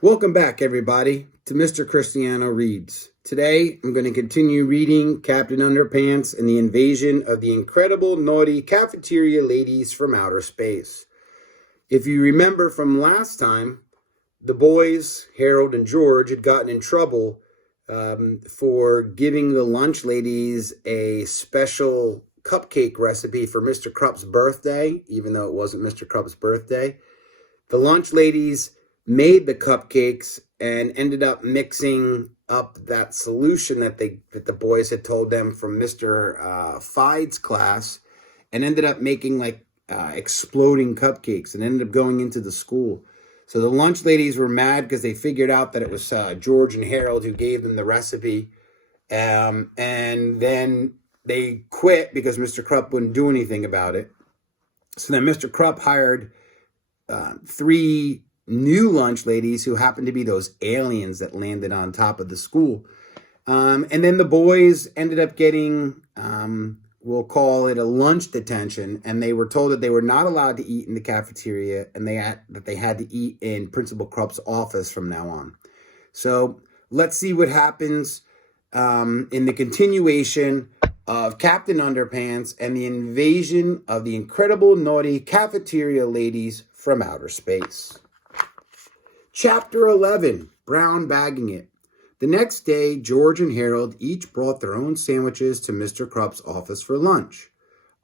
Welcome back, everybody, to Mr. Christiano Reads. Today, I'm going to continue reading Captain Underpants and the Invasion of the Incredible Naughty Cafeteria Ladies from Outer Space. If you remember from last time, the boys, Harold and George, had gotten in trouble for giving the lunch ladies a special cupcake recipe for Mr. Krupp's birthday, even though it wasn't Mr. Krupp's birthday. The lunch ladies made the cupcakes and ended up mixing up that solution that the boys had told them from Mr. Fide's class, and ended up making exploding cupcakes, and ended up going into the school. So the lunch ladies were mad because they figured out that it was George and Harold who gave them the recipe, and then they quit because Mr. Krupp wouldn't do anything about it. So then Mr. Krupp hired 3 new lunch ladies who happened to be those aliens that landed on top of the school. And then the boys ended up getting, we'll call it a lunch detention, and they were told that they were not allowed to eat in the cafeteria, and that they had to eat in Principal Krupp's office from now on. So let's see what happens in the continuation of Captain Underpants and the Invasion of the Incredible Naughty Cafeteria Ladies from Outer Space. Chapter 11, Brown Bagging It. The next day, George and Harold each brought their own sandwiches to Mr. Krupp's office for lunch.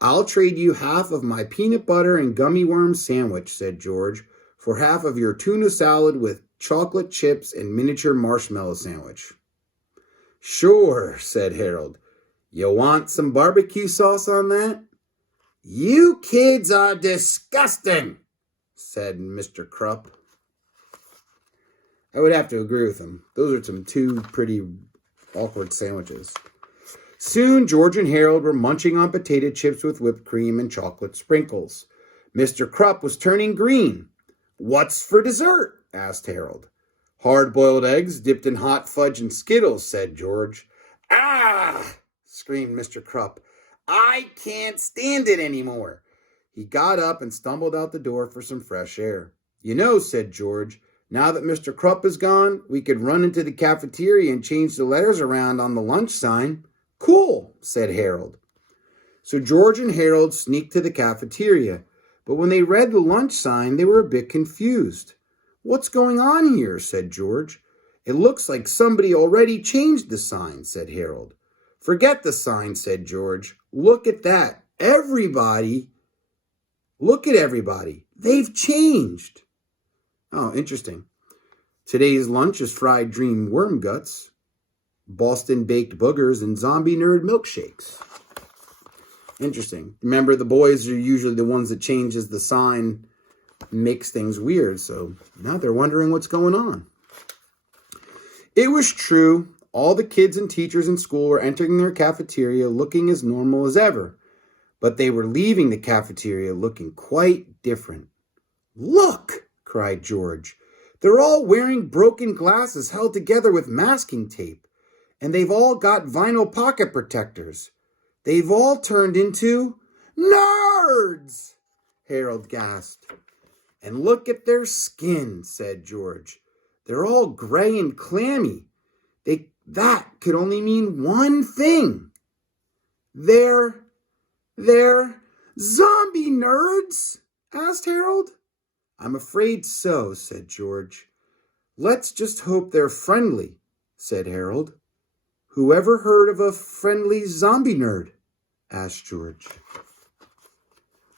"I'll trade you half of my peanut butter and gummy worm sandwich," said George, "for half of your tuna salad with chocolate chips and miniature marshmallow sandwich." "Sure," said Harold. "You want some barbecue sauce on that?" "You kids are disgusting," said Mr. Krupp. I would have to agree with him. Those are some 2 pretty awkward sandwiches. Soon, George and Harold were munching on potato chips with whipped cream and chocolate sprinkles. Mr. Krupp was turning green. "What's for dessert?" asked Harold. "Hard-boiled eggs dipped in hot fudge and Skittles," said George. "Ah!" screamed Mr. Krupp. "I can't stand it anymore." He got up and stumbled out the door for some fresh air. "You know," said George, "now that Mr. Krupp is gone, we could run into the cafeteria and change the letters around on the lunch sign." "Cool," said Harold. So George and Harold sneaked to the cafeteria, but when they read the lunch sign, they were a bit confused. "What's going on here?" said George. "It looks like somebody already changed the sign," said Harold. "Forget the sign," said George. "Look at that. Look at everybody. They've changed." "Oh, interesting. Today's lunch is fried dream worm guts, Boston baked boogers, and zombie nerd milkshakes." Interesting. Remember, the boys are usually the ones that changes the sign, makes things weird, so now they're wondering what's going on. It was true. All the kids and teachers in school were entering their cafeteria looking as normal as ever, but they were leaving the cafeteria looking quite different. "Look!" cried George. "They're all wearing broken glasses held together with masking tape, and they've all got vinyl pocket protectors. They've all turned into nerds!" Harold gasped. "And look at their skin," said George. "They're all gray and clammy. That could only mean one thing. They're zombie nerds?" asked Harold. "I'm afraid so," said George. "Let's just hope they're friendly," said Harold. "Whoever heard of a friendly zombie nerd?" asked George.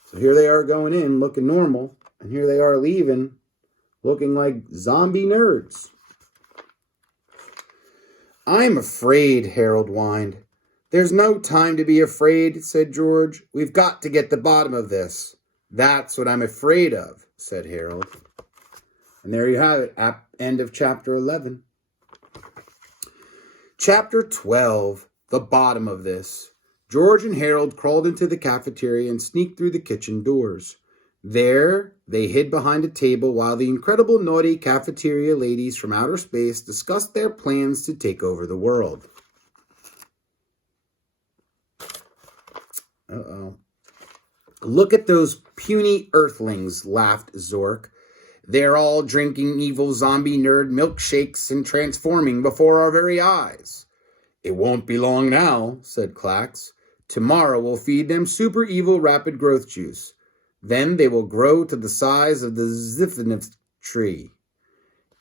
So here they are going in looking normal, and here they are leaving looking like zombie nerds. "I'm afraid," Harold whined. "There's no time to be afraid," said George. "We've got to get to the bottom of this." "That's what I'm afraid of," said Harold. And there you have it, end of chapter 11. Chapter 12, The Bottom of This. George and Harold crawled into the cafeteria and sneaked through the kitchen doors. There, they hid behind a table while the incredible naughty cafeteria ladies from outer space discussed their plans to take over the world. Uh-oh. "Look at those puny earthlings," laughed Zork. They're all drinking evil zombie nerd milkshakes and transforming before our very eyes. It won't be long now, said Clax. Tomorrow we'll feed them super evil rapid growth juice. Then they will grow to the size of the Ziffinif tree.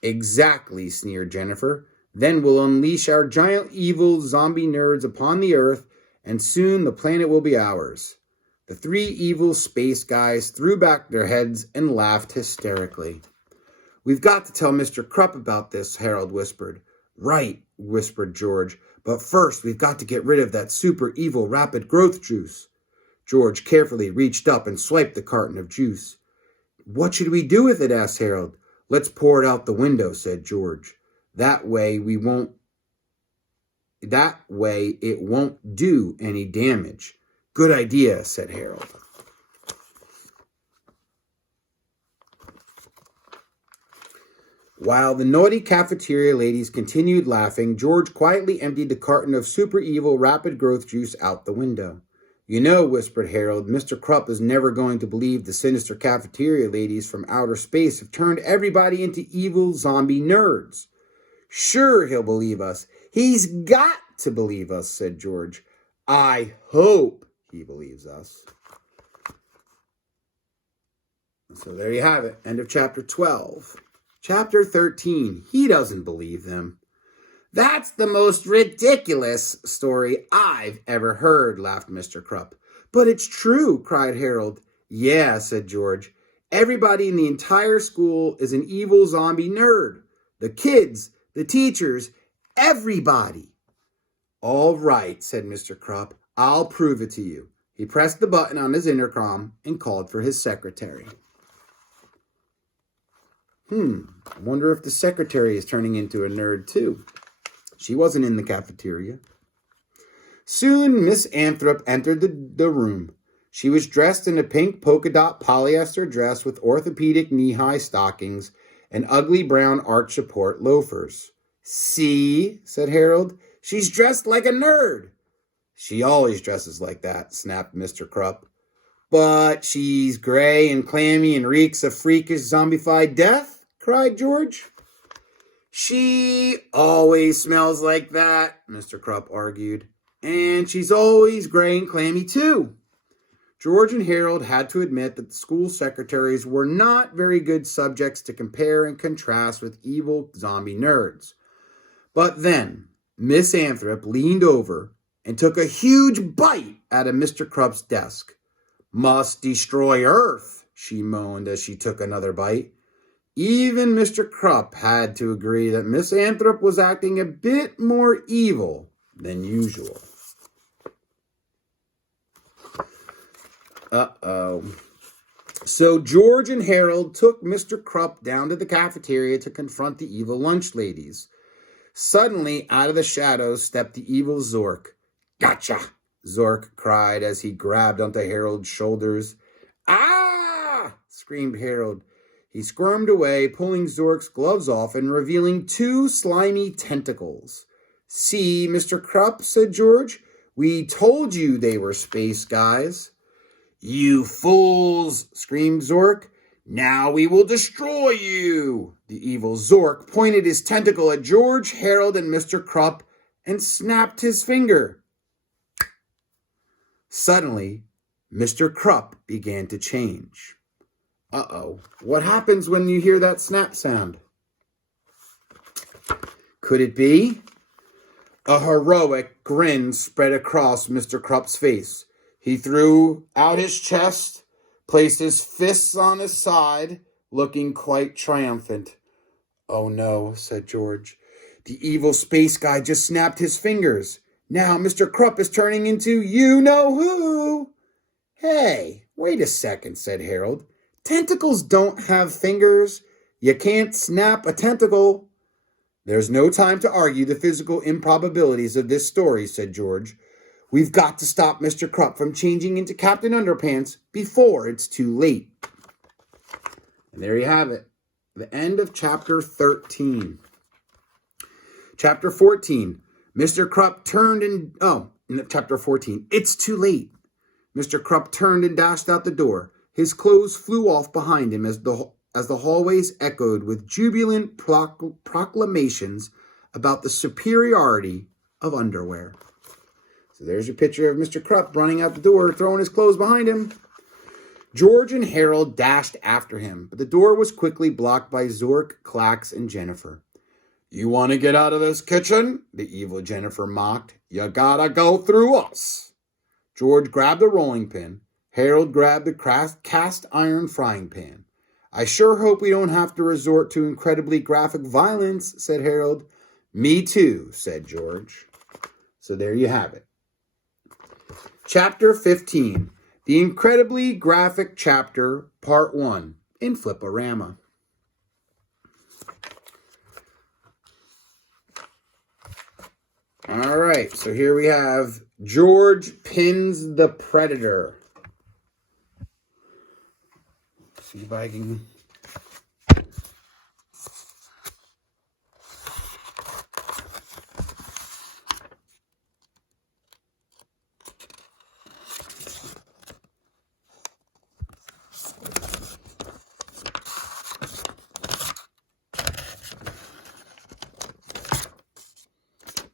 Exactly, sneered Jennifer. Then we'll unleash our giant evil zombie nerds upon the earth, and soon the planet will be ours. The three evil space guys threw back their heads and laughed hysterically. We've got to tell Mr. Krupp about this, Harold whispered. Right, whispered George, but first we've got to get rid of that super evil rapid growth juice. George carefully reached up and swiped the carton of juice. What should we do with it? Asked Harold. Let's pour it out the window, said George. That way it won't do any damage. Good idea, said Harold. While the naughty cafeteria ladies continued laughing, George quietly emptied the carton of super evil rapid growth juice out the window. You know, whispered Harold, Mr. Krupp is never going to believe the sinister cafeteria ladies from outer space have turned everybody into evil zombie nerds. Sure, he'll believe us. He's got to believe us, said George. I hope he believes us. So there you have it. End of chapter 12. Chapter 13. He doesn't believe them. That's the most ridiculous story I've ever heard, laughed Mr. Krupp. But it's true, cried Harold. Yeah, said George. Everybody in the entire school is an evil zombie nerd. The kids, the teachers, everybody. All right, said Mr. Krupp. I'll prove it to you. He pressed the button on his intercom and called for his secretary. I wonder if the secretary is turning into a nerd too. She wasn't in the cafeteria. Soon Miss Anthrop entered the room. She was dressed in a pink polka dot polyester dress with orthopedic knee-high stockings and ugly brown arch support loafers. See, said Harold, she's dressed like a nerd. She always dresses like that, snapped Mr. Krupp. But she's gray and clammy and reeks of freakish zombified death, cried George. She always smells like that, Mr. Krupp argued. And she's always gray and clammy too. George and Harold had to admit that the school secretaries were not very good subjects to compare and contrast with evil zombie nerds. But then Miss Anthrop leaned over and took a huge bite out of Mr. Krupp's desk. Must destroy Earth, she moaned as she took another bite. Even Mr. Krupp had to agree that Miss Anthrop was acting a bit more evil than usual. So George and Harold took Mr. Krupp down to the cafeteria to confront the evil lunch ladies. Suddenly, out of the shadows stepped the evil Zork. Gotcha, Zork cried as he grabbed onto Harold's shoulders. Ah! Screamed Harold. He squirmed away, pulling Zork's gloves off and revealing two slimy tentacles. See, Mr. Krupp, said George, we told you they were space guys. You fools, screamed Zork. Now we will destroy you. The evil Zork pointed his tentacle at George, Harold, and Mr. Krupp and snapped his finger. Suddenly, Mr. Krupp began to change. What happens when you hear that snap sound? Could it be? A heroic grin spread across Mr. Krupp's face. He threw out his chest, placed his fists on his side, looking quite triumphant. Oh no, said George. The evil space guy just snapped his fingers. Now Mr. Krupp is turning into you-know-who. Hey, wait a second, said Harold. Tentacles don't have fingers. You can't snap a tentacle. There's no time to argue the physical improbabilities of this story, said George. We've got to stop Mr. Krupp from changing into Captain Underpants before it's too late. And there you have it. The end of chapter 13. Chapter 14. Mr. Krupp turned and... chapter 14. It's too late. Mr. Krupp turned and dashed out the door. His clothes flew off behind him as the hallways echoed with jubilant proclamations about the superiority of underwear. So there's your picture of Mr. Krupp running out the door, throwing his clothes behind him. George and Harold dashed after him, but the door was quickly blocked by Zork, Clax, and Jennifer. "You want to get out of this kitchen?" the evil Jennifer mocked. "You gotta go through us." George grabbed a rolling pin. Harold grabbed the cast iron frying pan. "I sure hope we don't have to resort to incredibly graphic violence," said Harold. "Me too," said George. So there you have it. Chapter 15. The Incredibly Graphic Chapter, Part 1, in Flip-O-Rama. All right, so here we have George pins the Predator. See if I can...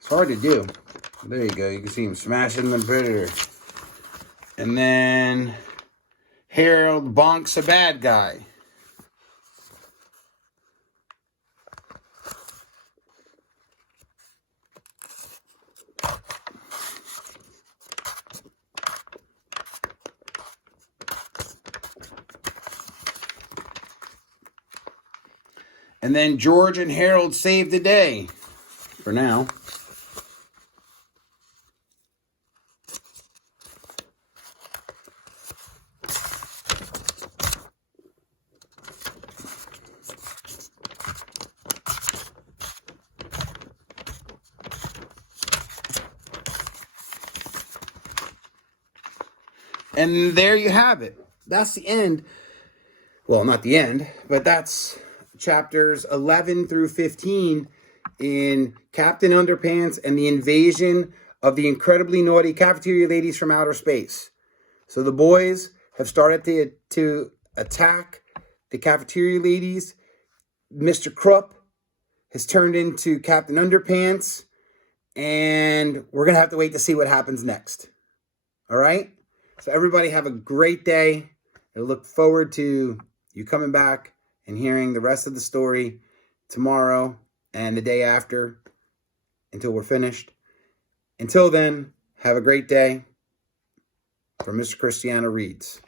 Hard to do. There you go. You can see him smashing the Predator. And then Harold bonks a bad guy. And then George and Harold save the day. For now. And there you have it. That's the end. Well, not the end, but that's chapters 11 through 15 in Captain Underpants and the invasion of the incredibly naughty cafeteria ladies from outer space. So the boys have started to attack the cafeteria ladies. Mr. Krupp has turned into Captain Underpants, and we're going to have to wait to see what happens next. All right? So everybody have a great day. I look forward to you coming back and hearing the rest of the story tomorrow and the day after until we're finished. Until then, have a great day. From Mr. Christiano reads.